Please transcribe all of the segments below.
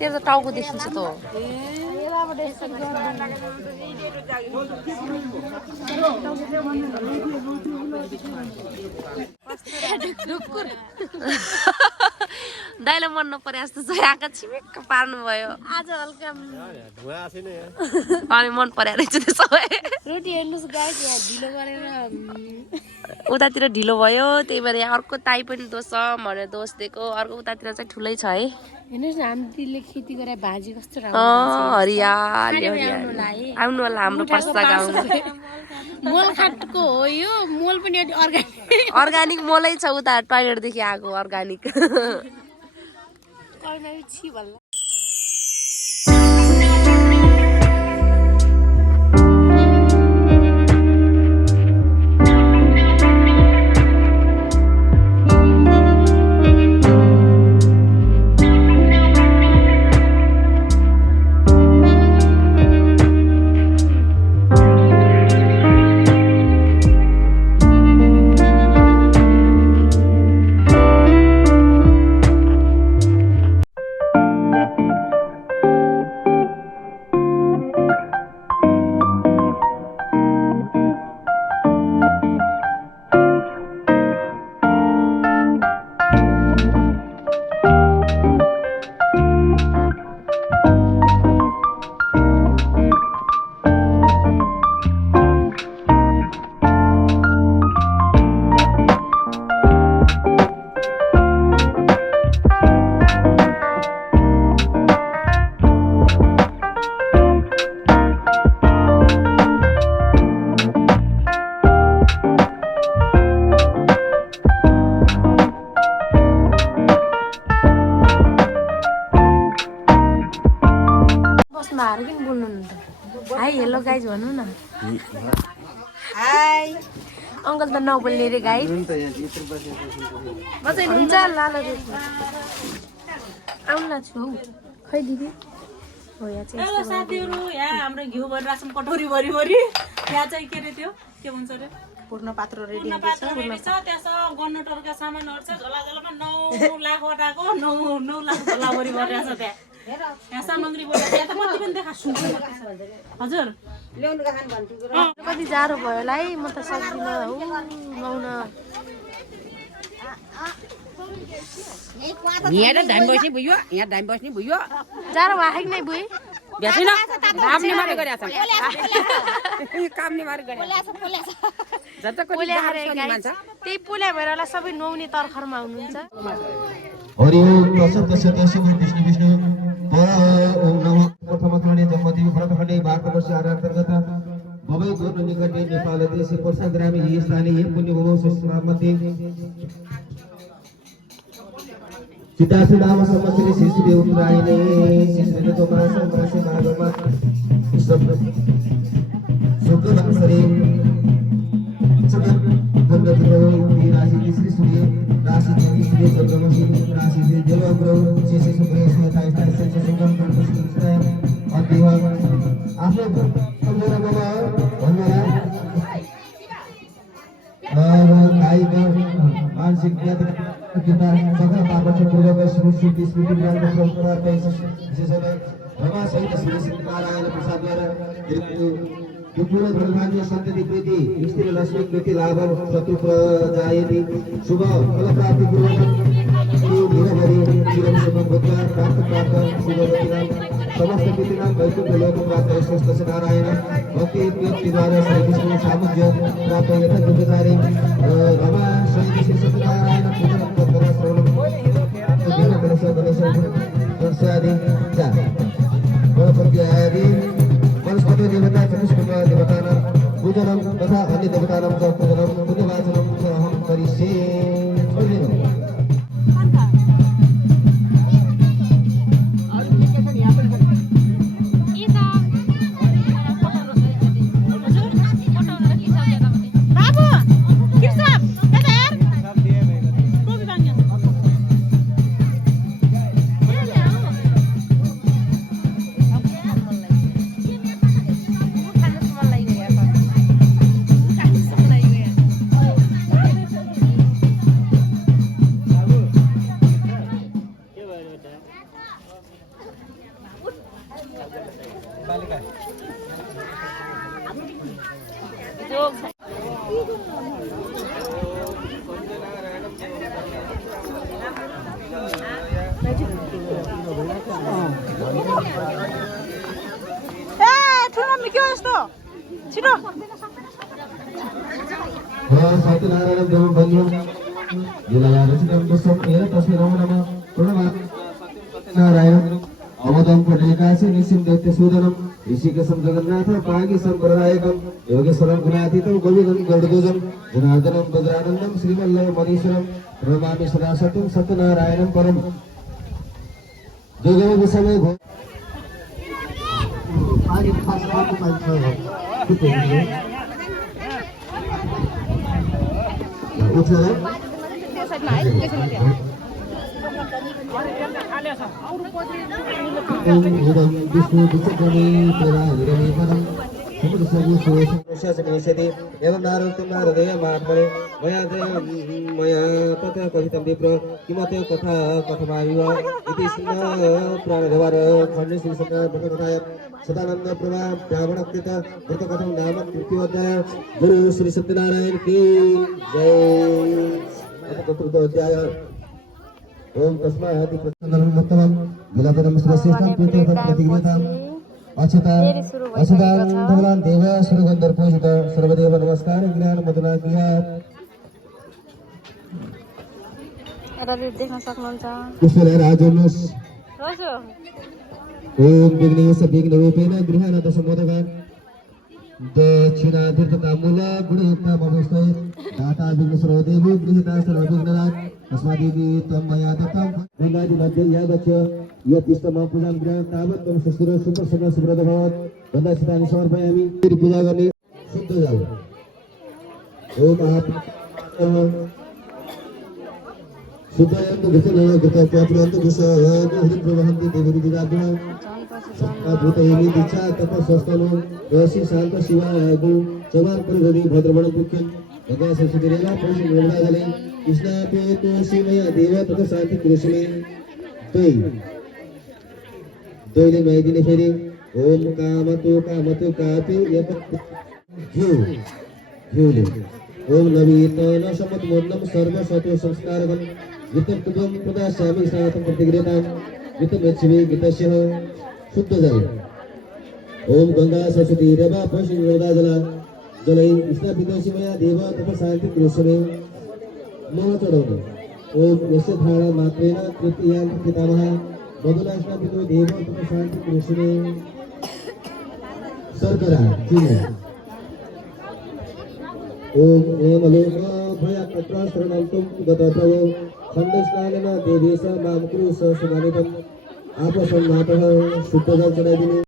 तेरो त टाउको देखिन्छ त दाइलाई मन नपरे जस्तो चाहिँ आँखा छिमेक्क पार्नु भयो आज हल्का अनि मन परे रहेछ त्यो सबै रोटी हेर्नुहोस् गाइस यहाँ ढिलो गरेर उतातिर ढिलो भयो त्यही भएर यहाँ अर्को ताई पनि दोष छ भनेर दोष दिएको अर्को उतातिर चाहिँ ठुलै छ है हेर्नुहोस् न हामीले खेती गरे भाजी कस्तो हरियाली आउनु होला हाम्रो पर्सा गाउँ मोल खाटको हो यो मोल पनि अर्ग्यानिक अर्ग्यानिक मोलै छ उता टोयलेटदेखि आएको अर्ग्यानिक छि भल्ला हाई हेलो गाइज भन्नु न हाई अङ्कल त नबोल्ने रे गाइज हुन्छ लाला आउनु लाग्छु हौ खै दिदी हो यहाँ चाहिँ हेलो साथीहरु यहाँ हाम्रो घिउ भरिरहेको छ कटोरी भरि यहाँ चाहिँ के रे त्यो के भन्छ रे पूर्ण पात्र रेडी छ त्यहाँ गन्नटरका सामानहरु छ झोलामा 9 लाख वटाको 9 लाख झोला भरि भरिरहेको छ त्यहाँ यहाँ सामग्री बोल्दा यहाँ त कति पनि देखा सुन्छ हजुर ल्याउनु खान भन्छु कति जाडो भयो होला है म त सक्दिन हौ गाउन यहाँ धाम बस्ने बुइयो यहाँ धाम बस्ने बुइयो जाडो भएको नै बुइ भ्यासिन कामले मारे गरेछ कामले मारे गरे जताको मान्छ त्यही पोल्या भएर होला सबै नुहाउने तर्खरमा हुनुहुन्छ हरि ओम तत्सत् विष्णु विष्णु ओम नमः प्रथमकर्णे जन्मदिन व्रतखण्डे भागवर्ष आरान्तर्गत भवै गोर्न निकटे नेपाल देशे पर्सा ग्रामे हि स्थाने हि पुण्यभूमौ सुस्मामध्ये चितासु नाम संवत्सरे शिशुदेव उत्तरायणे शिशुदेव तोमास वर्षे भागमा शुक्लवासरे चतुर्थ गन्धर्व राशि श्री सूर्य राशि सूर्य चंद्रमसी राशि देवग्रह शेषे शुक्र स्मृताय से संगम कर्तुस्मृताय अद्यव आफ्नो सम्पूर्ण बाबा भन्नुला कायिक मानसिक ज्ञाता सदा पापच पूर्वक स्मृति ज्ञान परम्परा विशेषण ब्रह्मा सहित श्री नारायण प्रसाद द्वारा पूर्ण ब्रह्मांड संतति प्रीति स्त्री लक्ष्मी कृति लाभ शत्रु प्रजायति शुभ फल प्राप्ति पूर्वक धीरहरि चिरं शुभं भूत्वा प्राप्त शुभवतिनां समस्त कृतिनां वैकुंठ लोक प्राप्त स्वस्थ नारायण भक्ति व्यक्ति द्वारा श्री विष्णु सामुज्य प्राप्त यथा दुर्गाचारी रमा सहित श्री सत्यनारायण पूजन तत्पर श्रवणं दर्शयादि च गणपति आदि वनस्पति देवता चतुष्पद देवतानां पूजनं तथा अन्य देवतानां च पूजनं पुण्यवाचनं च अहं करिष्ये सत्यनारायण देव बलियो जिला रचितम दशम एव तस्मै नमः प्रणमामि नारायण अवदम पुण्यकाशी निसिम दैत्य सूदनम ऋषिकेशम जगन्नाथ पागी संप्रदायकम योगेश्वरम गुणातीतम गोविंदम गौड़ध्वजम जनार्दनम वज्रानंदम श्रीमल्लय मनीश्वरम प्रणमामि सदा सत्यम सत्यनारायणम परम जोगो विषमे घो आगे खास बात मानते हो उठले विष्णु विचक्रमे तेरा हिरण्य परम समुद्र सगु सुशेषे एवं नारदं नारदेय महात्मने मया तथा कथितं विप्र किमते कथा कथमाविव इति स्म प्राणदेवर खण्डे श्री सत्यनारायण सदानंद प्रभा ब्राह्मणकृत व्रतकथं नाम तृतीयोऽध्याय गुरु श्री सत्यनारायण की जय। चतुर्थोऽध्याय ओम तस्मात् प्रसन्नमुत्तमं विलपनं श्रेष्ठं प्रीत्यर्थं प्रतिगृहताम् अच्युतां भगवान देव सुरगंधर पूजित सर्वदेव नमस्कार ज्ञान मदना किया देख्न सक्नुहुन्छ पुष्पले राजोन्नस ओम विघ्नेश विघ्नरूपेण गृहाण दशमोदकान् दक्षिणातीर्थतामूल गुणयुक्ता ममस्ते दाता विघ्नेश्वरो देवी गृहीता सर्वविघ्नराज तस्मादेवी त्वं मया दत्तं गंगादि मध्ये यागच्छ यतिष्ठमं पूजां गृहं तावत् त्वं सुस्थिरो सुप्रसन्न सुब्रत भवत् गन्धाक्षतानि समर्पयामि। तेरी पूजा गर्ने शुद्ध जाऊ ओम आप शुद्धयन्तु घृतनय घृतप्याप्यन्तु घृतं प्रवहन्ति देवी दिवाग्रह भूतयिनी दीक्षा तप स्वस्थनो रसी शांत शिवागु चवार परिधि भद्रवण मुख्यं भगवा सरस्वती रेला पुरुष निर्मला जले कृष्णा पे तुलसी मया देव तथा शांति कृष्णे दोइले नय दिने फेरि ओम कामतु कापे यत घ्युले ओम नवीतन समत मूर्णम सर्व सत्व संस्कारकं वितं तुभं प्रदास्यामि स्नातं प्रतिगृहतां वितं यच्छमि गीतस्य शुद्ध जल ओम गंगा सरस्वती रेवा पुरुष निर्मला जला जलै कृष्णा पितोषी मया देव तथा शांति कृष्णे मोह चढ़ौने ओम यस्य धारणा मात्रेण तृतीयां पितामह मधुनाशना पितो देव तथा शांति कृष्णे सर्करा चिन्ह ओम एम लोक भया तत्र शरणंतुम गतप्रभो खंडस्नानेन देवेश मां कुरु समानितम् आपसंनातः शुद्ध जल चढ़ा दिने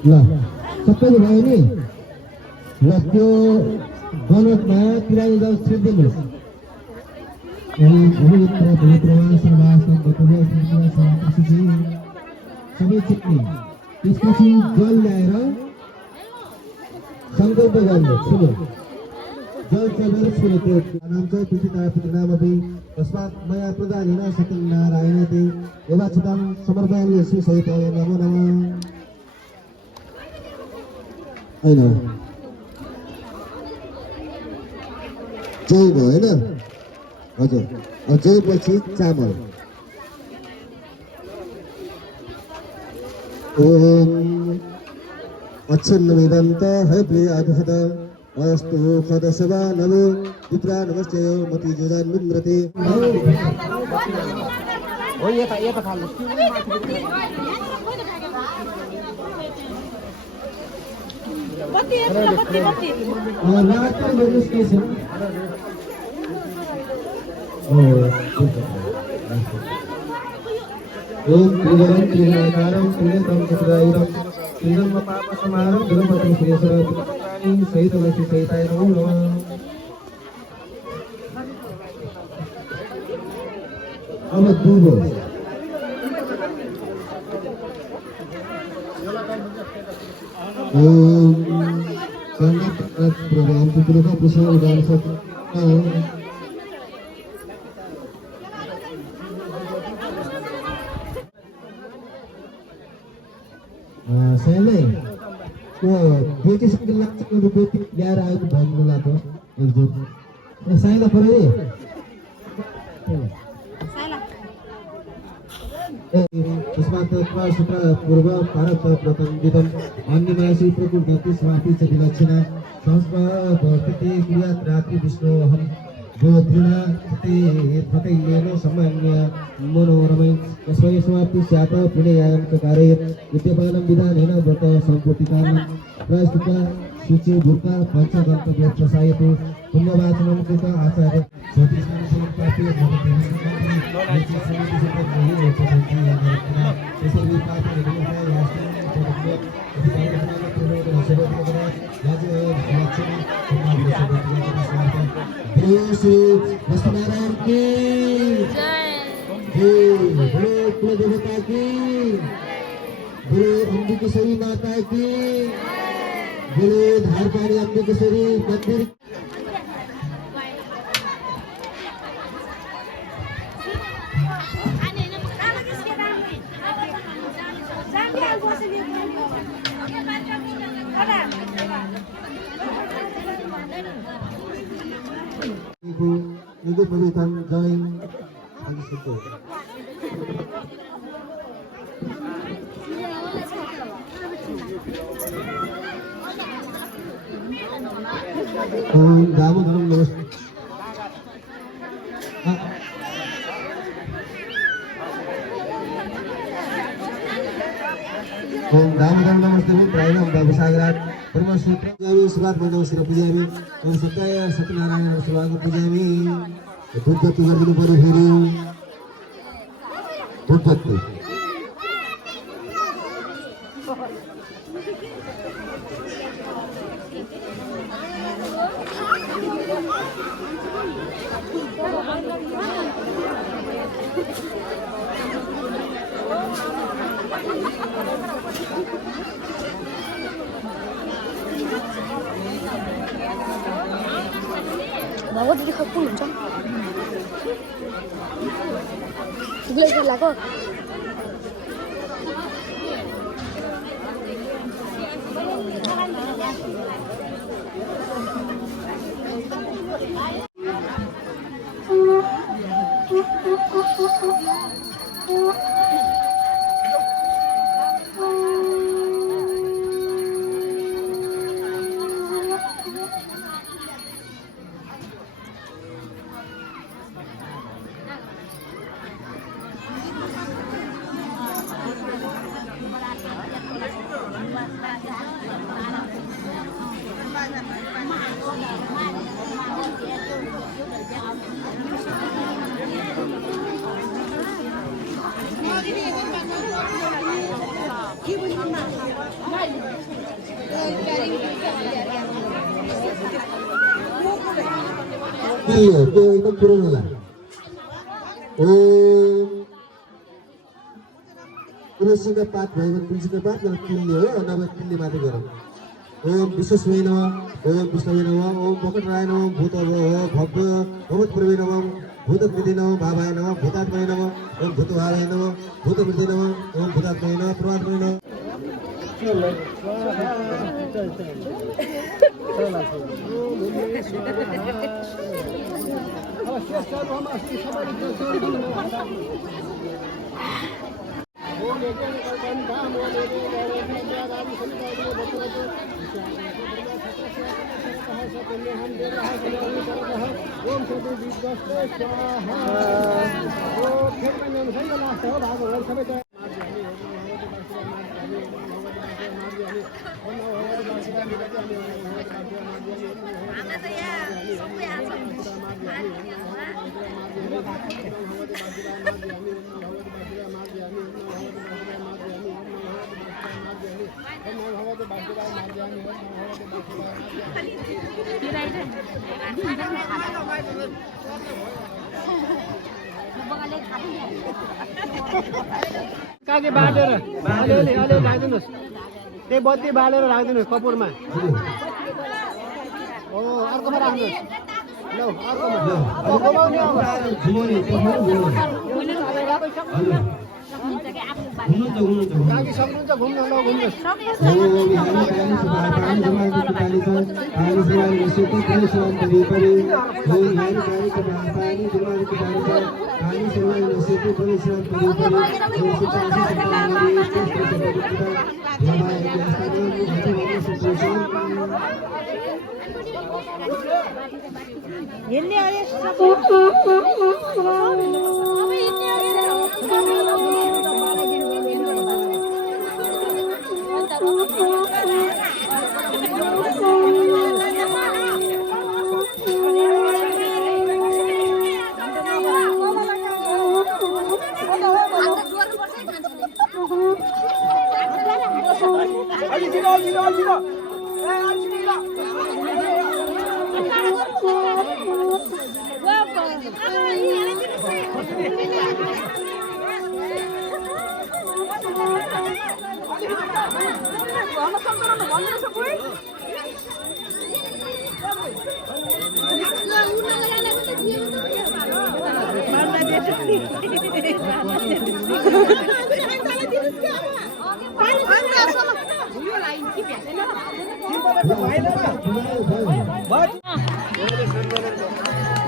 ल सबै भयो नि ल त्यो गलतमा किरानी जाऊ छिर्दिनुहोस् सबै छिट्ने त्यसपछि जल ल्याएर सङ्कल्प गर्नु सुन्नु जल चढेर छुने त्यो नाम चाहिँ पितृ नामपि तस्मात् मया प्रदानेन सत्यनारायण ते एवाच्युतां समर्पयामि श्री सहिताय नमो नमः हैन जय भयो हैन हजुर जय पछि चामल ओम अच्छन्नमिदन्त है प्रिय आदहत अस्तु खदसवा नमो विप्रा नमस्ते मति जोदान मिन्द्रते हो ये त खाल्नु बत्ती हेर्नु बत्ती बत्ती रातै गर्नुहोस् के छ ओम त्रिगुणं त्रिगुणाकारं त्रिनेत्रं चतुरायुधं त्रिजन्म पापसंहारं गुरुपतिं श्रीसरस्वती सहितलक्ष्मी सहिताय नमो नमः। अब दुबो ओम संगीत प्रोग्राम को पूरा प्रसार उदाहरण सकता Sele, beauty skill lang sa beauty yara ay bang mula to, exit. Sele pa rin. तस्मात् सुप्रा पूर्व भारत प्रतिनिधितं अन्यमासी प्रकृति स्वापि च विलक्षणा संस्पर्शते क्रियात् रात्रि विष्णोऽहं ज्योतिना तते लेनो सामान्य मनोरमै तस्मै स्वापि स्यात् पुनयायं चकारे विद्यमानं विधानेन व्रत सम्पूर्तिकानं प्रस्तुता शुचि भूता पञ्चगन्तव्य प्रसायतु पुण्यवाचनं कृत आचार्य ज्योतिषां समर्प्य लक्ष्मीनारायण की बोलो कुल देवता की बोलो अम्बिकेश्वरी माता की बोलो धारपाड़ी अम्बिकेश्वरी मंदिर Ibu berikan join di situ. Kamu dalam lulus. Dalam lulus itu perayaan Bapak Sagrat. Permasukkan kami surat menjadi sira pujami dan Satya Satyanarayana Swaga pujami Tujuh tiga dulu baru hari tujuh 먹어들이 갖고 오자. 두글레 라고. Iya, itu turun lah. Kursi keempat, bagian kursi keempat yang pilih, nama pilih mati garam. Om Viswasvena, Om Viswasvena, Om Bhaktaraya Nama, Bhuta Bhavya, Bhavat Purve Nama, Bhuta Kriti Nama, Bhavaya Nama, Bhutatmaya Nama, Om Bhutavaya Nama, Bhuta Kriti Nama, Om Bhutatmaya Nama, Pravatmaya Nama. काके बाटेर अलिअलि राखिदिनुहोस् त्यही बत्ती बालेर राखिदिनुहोस् कपुरमा हो अर्कोमा राख्नुहोस् ल अर्कोमा काकी सक्नुहुन्छ घुम्न ल घुम्नुहोस्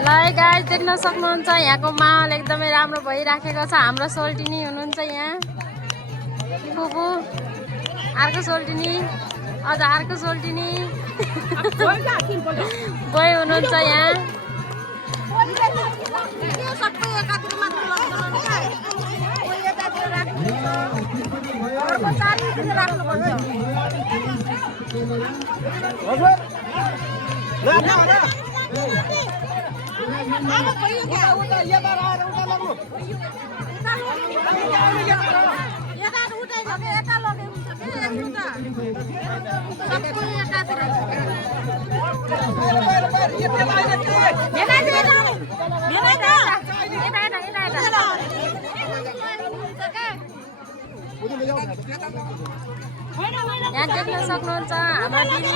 ल गाइस देख्न सक्नुहुन्छ यहाँको माहौल एकदमै राम्रो भइराखेको छ। हाम्रो सोल्टिनी हुनुहुन्छ यहाँ, फुपू अर्को सोल्टिनी, अझ अर्को सोल्टिनी बोय हुनुहुन्छ यहाँ। यहाँ देख्न सक्नुहुन्छ हाम्रो दिदी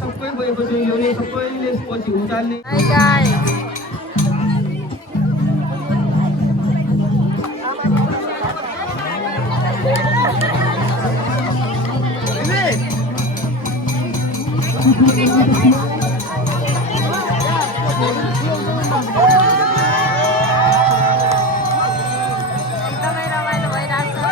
सबै गएपछि सबैले पछि उचाल्ने एकदमै रमाइलो भइरहेको छ।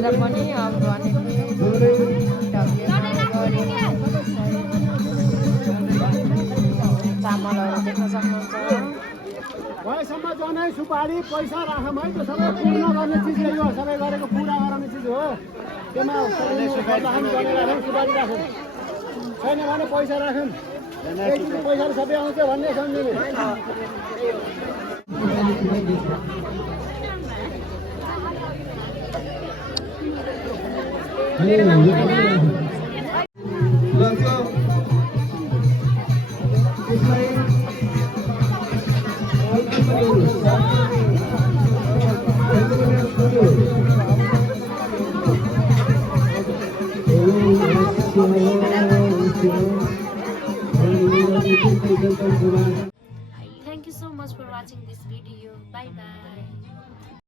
भएर पनि अब भनेपछि चामलहरू देख्न सक्नुहुन्छ भएसम्म जनै सुपारी पैसा राखौँ है त्यो सबै पूर्ण गर्ने चिज यो सबै गरेको पुरा गराउने चिज हो त्यसमा सुपारी राखौँ छैन भने पैसा राखौँ एकचोटि पैसाले सबै आउँछ भन्ने सम्झिने Thank you so much for watching this video. Bye bye.